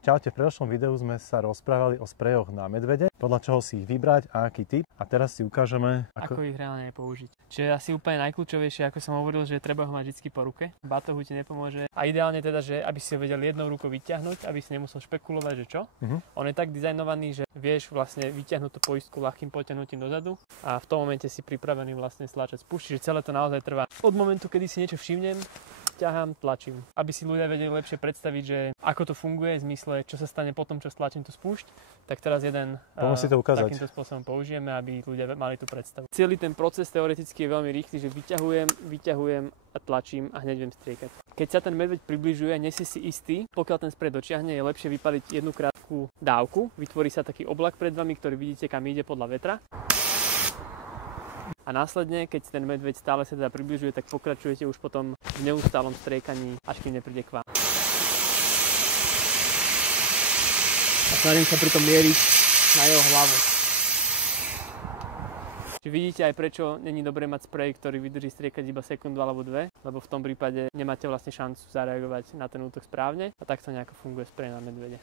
Čaute, v predošlom videu sme sa rozprávali o sprejoch na medvede, podľa čoho si ich vybrať a aký typ. A teraz si ukážeme, ako ich reálne použiť. Čo je asi úplne najkľúčovejšie, ako som hovoril, že treba ho mať vždy po ruke. Batohu ti nepomôže. A ideálne teda, že aby si ho vedel jednou rukou vyťahnuť, aby si nemusel špekulovať, že čo. On je tak dizajnovaný, že vieš vlastne vyťahnuť tú poistku ľahkým potiahnutím dozadu a v tom momente si pripravený vlastne stlačať spúšť, že celé to naozaj trvá. Od momentu, kedy si niečo všimnem, ťahám, tlačím. Aby si ľudia vedeli lepšie predstaviť, že ako to funguje v zmysle, čo sa stane potom, čo stlačím tú spúšť, tak teraz jeden si to ukázať. Takýmto spôsobom použijeme, aby ľudia mali tú predstavu. Celý ten proces teoreticky je veľmi rýchly, že vyťahujem a tlačím a hneď viem striekať. Keď sa ten medveď približuje, nesi si istý, pokiaľ ten sprej dočiahne, je lepšie vypaliť jednu krátku dávku. Vytvorí sa taký oblak pred vami, ktorý vidíte, kam ide podľa vetra. A následne, keď ten medveď stále sa teda približuje, tak pokračujete už potom v neustálom striekaní, až kým nepríde k vám. A snažím sa pritom mieriť na jeho hlavu. Čiže vidíte aj prečo není dobré mať sprej, ktorý vydrží striekať iba sekundu alebo dve, lebo v tom prípade nemáte vlastne šancu zareagovať na ten útok správne a takto nejako funguje sprej na medvede.